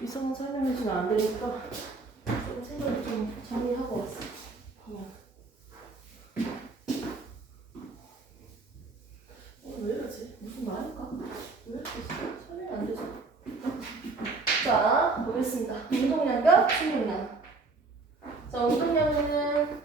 이성은 설명해주면 안 되니까 좀 생각을 좀 정리하고 왔어. 왜 이러지? 무슨 말일까? 왜 이렇게 설명이 안 되지? 자, 보겠습니다. 운동량과 충격량. 자, 운동량은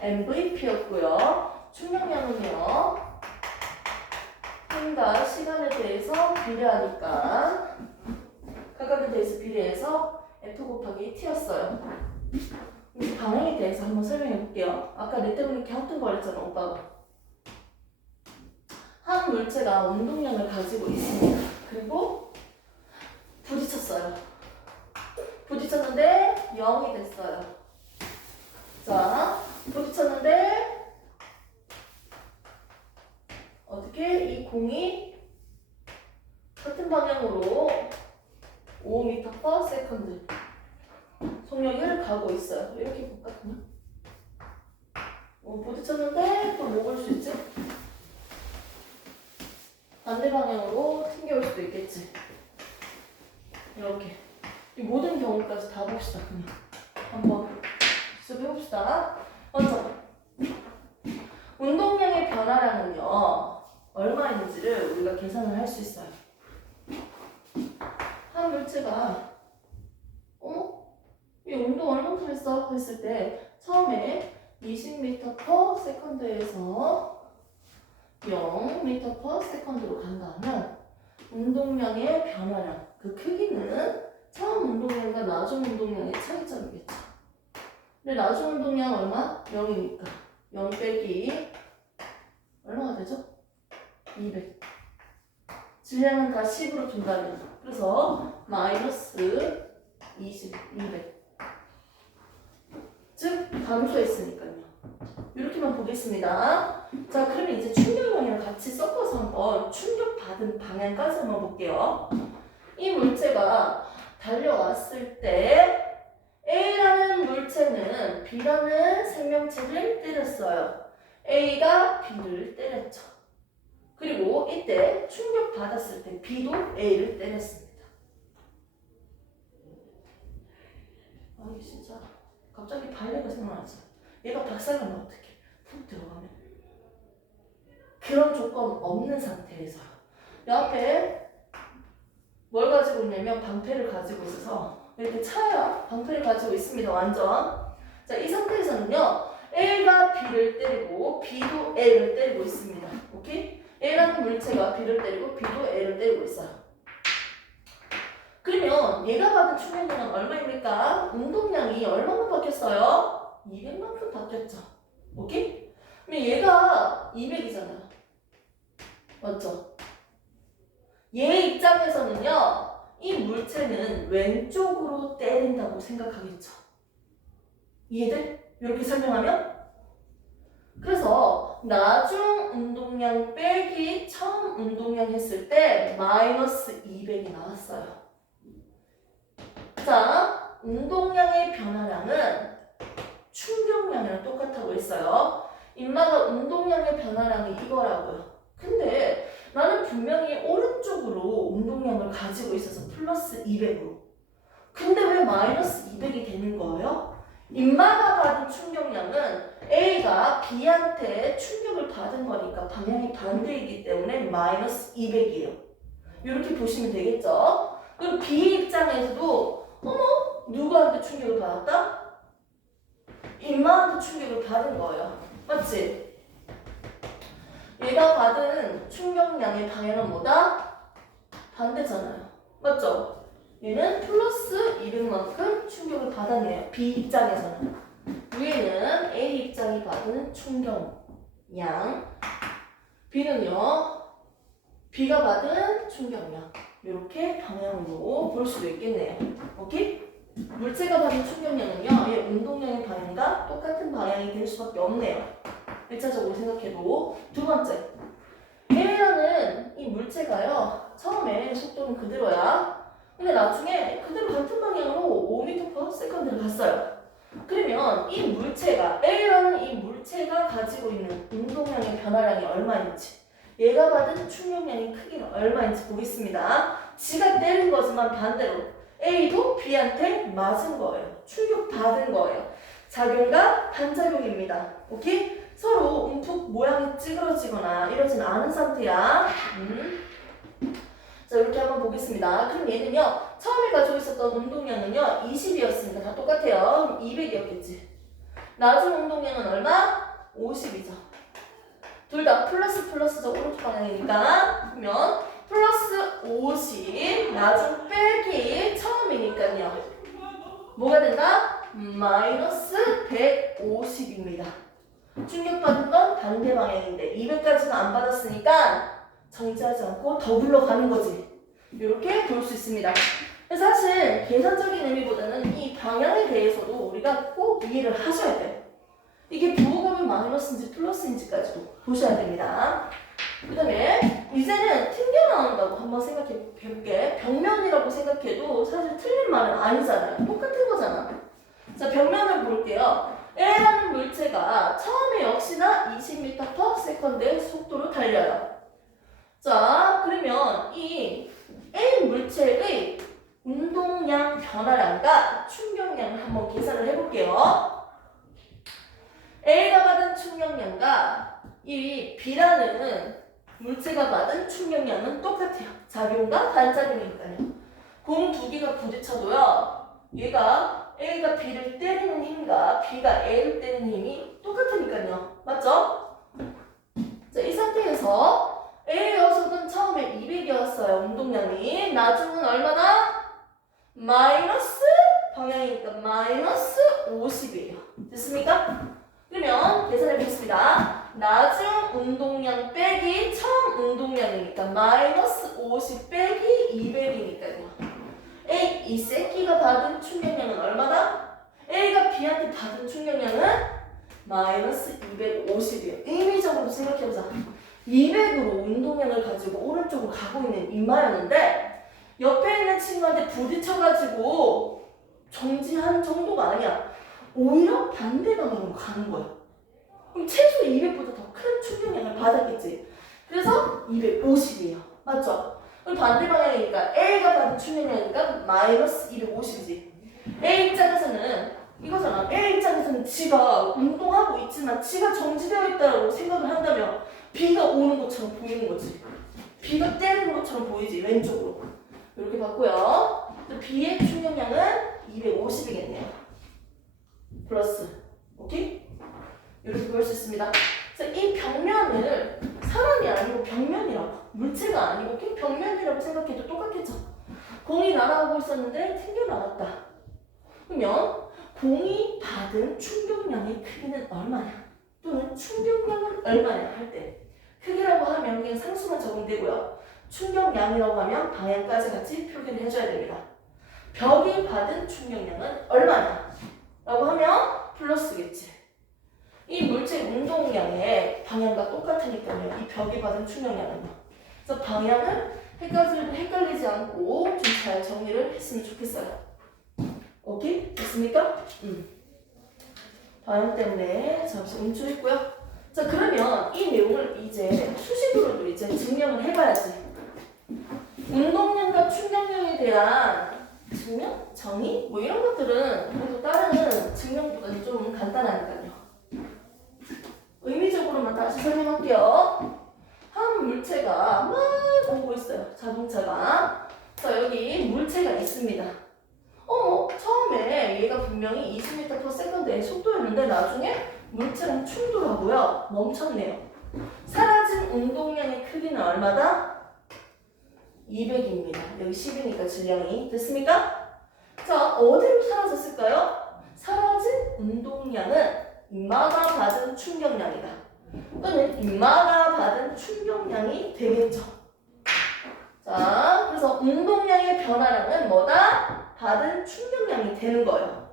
MVP였고요. 충격량은요. 힘과 시간에 대해서 비례하니까 각각에 대해서 비례해서 F 곱하기 T였어요. 이제 방향에 대해서 한번 설명해 볼게요. 아까 내 때문에 이렇게 핫뜬 거 했잖아, 오빠가. 한 물체가 운동량을 가지고 있습니다. 그리고 부딪혔어요. 부딪혔는데 0이 됐어요. 자, 부딪혔는데 어떻게 이 공이 같은 방향으로 5m/s 속력을 가고 있어요. 이렇게 볼까요? 부딪혔는데 또 뭐 볼 수 있지? 반대 방향으로 튕겨올 수도 있겠지. 이렇게. 이 모든 경우까지 다 봅시다. 그냥 한번 해봅시다. 먼저 운동량의 변화량은요 얼마인지를 우리가 계산을 할 수 있어요. 한 물체가 이 운동 얼마큼 했어? 했을 때 처음에 20m/s에서 0m/s로 간다면 운동량의 변화량, 그 크기는 처음 운동량과 나중 운동량의 차이점이겠죠. 근데 나중 운동량 얼마? 0이니까 0 빼기 얼마가 되죠? 200. 질량은 다 10으로 준다면 그래서 마이너스 20, 200. 즉 감소했으니까요. 이렇게만 보겠습니다. 자, 그러면 이제 충격량이랑 같이 섞어서 한번 충격받은 방향까지 한번 볼게요. 이 물체가 달려왔을 때 A라는 물체는 B라는 생명체를 때렸어요. A가 B를 때렸죠. 그리고 이때 충격받았을 때 B도 A를 때렸습니다. 아니 진짜 갑자기 발레가 생각나지. 얘가 박살나면 어떡해. 푹 들어가면. 그런 조건 없는 상태에서 이 앞에 뭘 가지고 있냐면 방패를 가지고 있어서 이렇게 차야 방패를 가지고 있습니다. 완전. 자, 이 상태에서는요. A가 B를 때리고 B도 A를 때리고 있습니다. 오케이? A라는 물체가 B를 때리고 B도 A를 때리고 있어요. 그러면 얘가 받은 충격량은 얼마입니까? 운동량이 얼마큼 바뀌었어요? 200만큼 바뀌었죠. 오케이? 그럼 얘가 200이잖아요. 맞죠? 얘 입장에서는요. 이 물체는 왼쪽으로 때린다고 생각하겠죠. 이해돼? 이렇게 설명하면? 그래서 나중 운동량 빼기 처음 운동량 했을 때 마이너스 200이 나왔어요. 자, 운동량의 변화량은 충격량이랑 똑같다고 했어요. 인마가 운동량의 변화량이 이거라고요. 근데 나는 분명히 오른쪽으로 운동량을 가지고 있어서 플러스 200으로. 근데 왜 마이너스 200이 되는 거예요? 인마가 받은 충격량은 A가 B한테 충격을 받은 거니까 방향이 반대이기 때문에 마이너스 200이에요. 이렇게 보시면 되겠죠? 그리고 B 입장에서도 누구한테 충격을 받았다? 인마한테 충격을 받은 거예요. 맞지? 얘가 받은 충격량의 방향은 뭐다? 반대잖아요. 맞죠? 얘는 플러스 200만큼 충격을 받았네요. B 입장에서는. 위에는 A 입장이 받은 충격량. B는요. B가 받은 충격량. 이렇게 방향으로 볼 수도 있겠네요. 오케이? 물체가 받은 충격량은요. 얘 운동량의 방향과 똑같은 방향이 될 수밖에 없네요. 1차적으로 생각해도. 두 번째. A라는 이 물체가요. 처음에 속도는 그대로야. 근데 나중에 그대로 같은 방향으로 5m/s를 갔어요. 그러면 이 물체가 A라는 이 물체가 가지고 있는 운동량의 변화량이 얼마인지 얘가 받은 충격량의 크기는 얼마인지 보겠습니다. 지가 때린 거지만 반대로 A도 B한테 맞은 거예요. 충격받은 거예요. 작용과 반작용입니다. 오케이? 서로 움푹 모양이 찌그러지거나 이러진 않은 상태야. 자, 이렇게 한번 보겠습니다. 그럼 얘는요, 처음에 가지고 있었던 운동량은요, 20이었습니다. 다 똑같아요. 200이었겠지. 나중 운동량은 얼마? 50이죠. 둘 다 플러스죠. 오른쪽 방향이니까. 그러면 플러스 50, 나중 빼기 처음이니까요. 뭐가 된다? 마이너스 150입니다. 충격받은 건 반대 방향인데 200까지는 안 받았으니까 정지하지 않고 더블로 가는 거지. 이렇게 볼 수 있습니다. 사실 계산적인 의미보다는 이 방향에 대해서도 우리가 꼭 이해를 하셔야 돼요. 이게 부호감이 마이너스인지 플러스인지까지도 보셔야 됩니다. 그 다음에 이제는 튕겨나온다고 한번 생각해 볼게. 벽면이라고 생각해도 사실 틀린 말은 아니잖아요. 똑같은 거잖아. 자, 벽면을 볼게요. A라는 물체가 처음에 역시나 20m/s의 속도로 달려요. 자, 그러면 이 A 물체의 운동량 변화량과 충격량을 한번 계산을 해볼게요. A가 받은 충격량과 이 B라는 물체가 받은 충격량은 똑같아요. 작용과 반작용이니까요. 공 두 개가 부딪혀도요, 얘가 A가 B를 때리는 힘과 B가 A를 때리는 힘이 똑같으니까요. 맞죠? 자, 이 상태에서 A여서는 처음에 200이었어요. 운동량이. 나중은 얼마나? 마이너스 방향이니까 마이너스 50이에요. 됐습니까? 그러면 계산해 보겠습니다. 나중 운동량 빼기 처음 운동량이니까 마이너스 50 빼기 200이니까요. A, 이 새끼가 받은 충격량은 얼마다? A가 B한테 받은 충격량은 마이너스 250이에요. 의미적으로 생각해보자. 200으로 운동량을 가지고 오른쪽으로 가고 있는 인마였는데 옆에 있는 친구한테 부딪혀가지고 정지한 정도가 아니야. 오히려 반대 방향으로 가는 거야. 그럼 최소 200보다 더 큰 충격량을 받았겠지. 그래서 250이에요. 맞죠? 그럼 반대 방향이니까 A가 받은 충격량이니까 마이너스 250이지. A 입장에서는 이거잖아. A 입장에서는 지가 운동하고 있지만 지가 정지되어 있다고 생각을 한다면 B가 오는 것처럼 보이는 거지. B가 때리는 것처럼 보이지. 왼쪽으로. 이렇게 봤고요. B의 충격량은 250이겠네요. 플러스. 오케이? 이렇게 볼 수 있습니다. 이 벽면을 사람이 아니고 벽면이라고, 물체가 아니고 벽면이라고 생각해도 똑같겠죠. 공이 날아가고 있었는데 튕겨나갔다. 그러면 공이 받은 충격량의 크기는 얼마냐, 또는 충격량은 얼마냐 할 때 크기라고 하면 그냥 상수만 적용되고요. 충격량이라고 하면 방향까지 같이 표기를 해줘야 됩니다. 벽이 받은 충격량은 얼마냐 라고 하면 플러스겠지. 이 물체 운동량의 방향과 똑같으니까요. 이 벽이 받은 충격량은요. 그래서 방향은 헷갈리지 않고 좀 잘 정리를 했으면 좋겠어요. 오케이? 됐습니까? 방향 때문에 잠시 움츠렸고요. 자, 그러면 이 내용을 이제 수식으로도 이제 증명을 해봐야지. 운동량과 충격량에 대한 증명? 정의? 뭐 이런 것들은 그래도 다른 증명보다는 좀 간단하니까요. 의미적으로만 다시 설명할게요. 한 물체가 막 오고 있어요. 자동차가. 자, 여기 물체가 있습니다. 처음에 얘가 분명히 20m/s의 속도였는데 나중에 물체랑 충돌하고요. 멈췄네요. 사라진 운동량의 크기는 얼마다? 200입니다. 여기 10이니까 질량이. 됐습니까? 자, 어디로 사라졌을까요? 사라진 운동량은 인마가 받은 충격량이다. 또는 인마가 받은 충격량이 되겠죠. 자, 그래서 운동량의 변화량은 뭐다? 받은 충격량이 되는 거예요.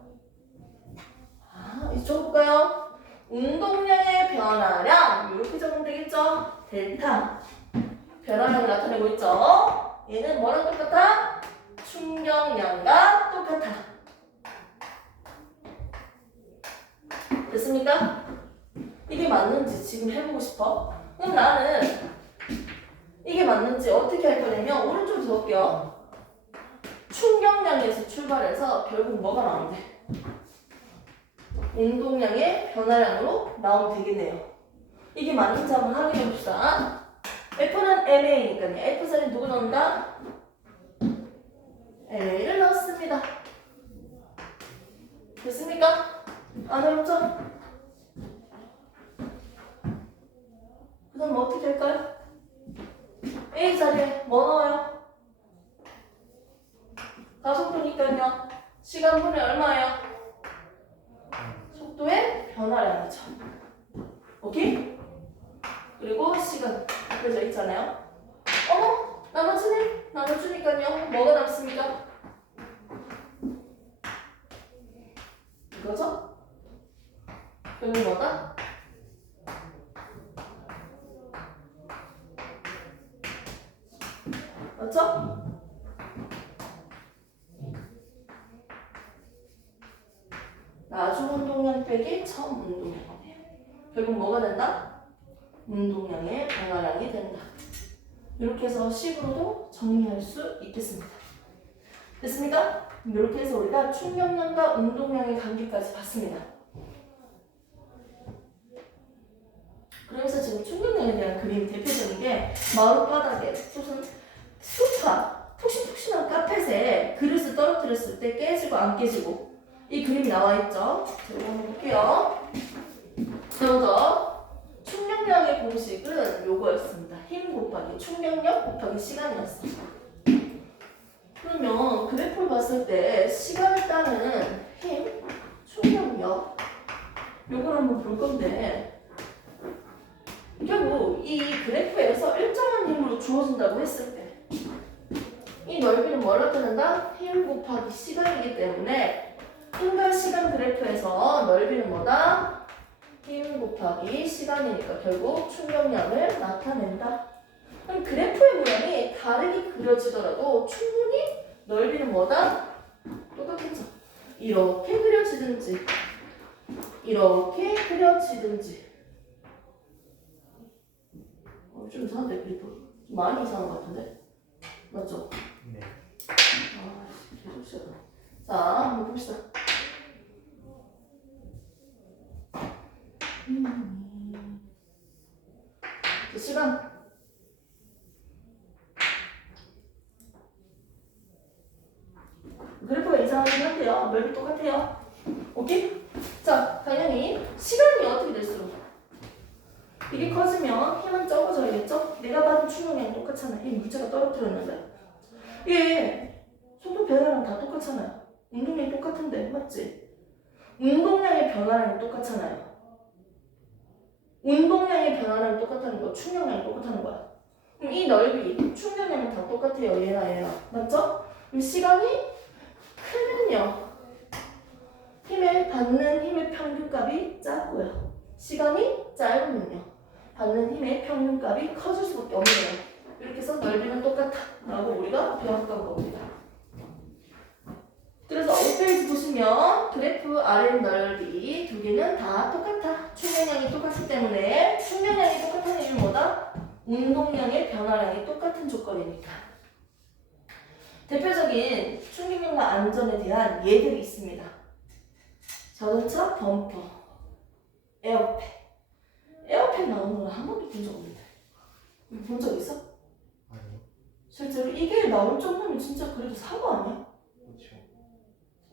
이제 적어볼까요? 운동량의 변화량, 이렇게 적으면 되겠죠? 델타. 변화량을 나타내고 있죠? 얘는 뭐랑 똑같아? 충격량과 똑같아. 됐습니까? 이게 맞는지 지금 해보고 싶어? 그럼 나는 이게 맞는지 어떻게 할 거냐면 오른쪽으로 적을게요. 충격량이 변화량에서 출발해서 결국 뭐가 나오는데? 운동량의 변화량으로 나오면 되겠네요. 이게 맞는지 한번 확인해 봅시다. F는 MA니까요. F 자리에 누구 넣는다? MA를 넣었습니다. 됐습니까? 안 어렵죠? 그 다음 어떻게 될까요? A 자리에 뭐 넣어요? 가속도니까요. 시간분이 얼마예요? 속도의 변화량이죠. 오케이? 그리고 시간 앞에져 있잖아요. 어머! 나눠주네? 나눠주니까요. 뭐가 남습니까? 이거죠? 그리고 뭐다? 맞죠? 나중 운동량 빼기 처음 운동량이에요. 결국 뭐가 된다? 운동량의 변화량이 된다. 이렇게 해서 식으로도 정리할 수 있겠습니다. 됐습니까? 이렇게 해서 우리가 충격량과 운동량의 관계까지 봤습니다. 그러면서 지금 충격량에 대한 그림 대표적인 게 마룻바닥에 무슨 소파, 푹신푹신한 카펫에 그릇을 떨어뜨렸을 때 깨지고 안 깨지고 이 그림이 나와 있죠. 자, 이거 한번 볼게요. 자, 먼저 충격량의 공식은 요거였습니다. 힘 곱하기 충격력 곱하기 시간이었어요. 그러면 그래프를 봤을 때 시간을 따르는 힘, 충격력 요걸 한번 볼 건데 결국 이 그래프에서 일정한 힘으로 주어진다고 했을 때 이 넓이는 뭐라 표현한다? 힘 곱하기 시간이기 때문에 힘과 시간 그래프에서 넓이는 뭐다? 힘 곱하기 시간이니까 결국 충격량을 나타낸다. 그럼 그래프의 모양이 다르게 그려지더라도 충분히 넓이는 뭐다? 똑같겠죠. 이렇게 그려지든지 이렇게 그려지든지 좀 이상한데 그래프 좀 많이 이상한 것 같은데 맞죠? 네. 아 계속 싫어. 자 한번 봅시다. 자, 시간 그래프가 이상하긴 한데요. 넓이 똑같아요. 오케이? 자 당연히 시간이 어떻게 될수록 이게 커지면 힘은 적어져야겠죠? 내가 받은 충격량이 똑같잖아. 이 물체가 떨어뜨렸는데 이게 속도 변화량 다 똑같잖아요. 운동량이 똑같은데 맞지? 운동량의 변화량이 똑같잖아요. 운동량의 변화량이 똑같다는 거, 충격량이 똑같다는 거야. 그럼 이 넓이, 충격량은 다 똑같아요. 얘나 얘나. 맞죠? 그럼 시간이 크면요. 받는 힘의 평균값이 작고요. 시간이 짧으면요. 받는 힘의 평균값이 커질 수밖에 없네요. 이렇게 해서 넓이는 똑같다 라고 우리가 배웠던 겁니다. 그래서 5페이지 보시면 그래프 아래 넓이 두 개는 다 똑같아. 충격량이 똑같기 때문에 충격량이 똑같은 이유는 뭐다? 운동량의 변화량이 똑같은 조건이니까. 대표적인 충격량과 안전에 대한 예들이 있습니다. 자동차 범퍼, 에어백. 에어백 나오는 걸 한 번도 본 적 없는데. 본 적 있어? 아니요. 실제로 이게 나올 정도면 진짜 그래도 사고 아니야? 그렇죠.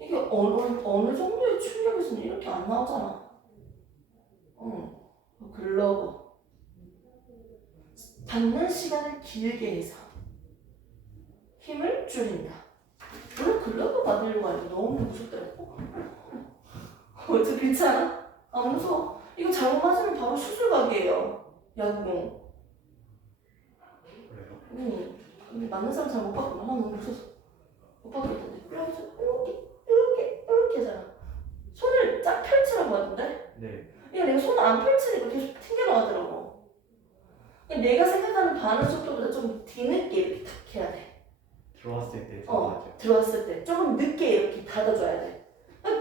이게 어느 정도의 출력에서는 이렇게 안 나오잖아. 글러브. 받는 시간을 길게 해서 힘을 줄인다. 물론 글러브 받으려고 하니까 너무 무섭더라고. 어떻게 괜찮아? 아 무서워. 이거 잘못 맞으면 바로 수술각이에요. 야구공. 그래요? 근데 맞는 사람 잘 못 봤구나. 나 너무 무서워서 못 봤겠던데. 이렇게 하잖아. 손을 쫙 펼치라고 하던데. 네. 이거 내가 손을 안 펼치니까 계속 튕겨나가더라고. 내가 생각하는 반응 속도보다 좀 뒤늦게 이렇게 탁 해야 돼. 들어왔을 때 들어가죠. 들어왔을 때 조금 늦게 이렇게 닫아줘야 돼.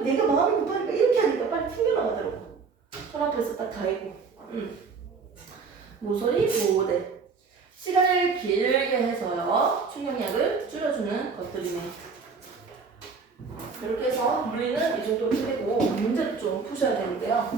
내가 마음이 급하니까 이렇게 하니까 빨리 튕겨나가더라고. 손 앞에서 딱 다이고. 모서리 보호대. 시간을 길게 해서요. 충격량을 줄여주는 것들이네. 우리는 이 정도 틀리고 문제를 좀 푸셔야 되는데요.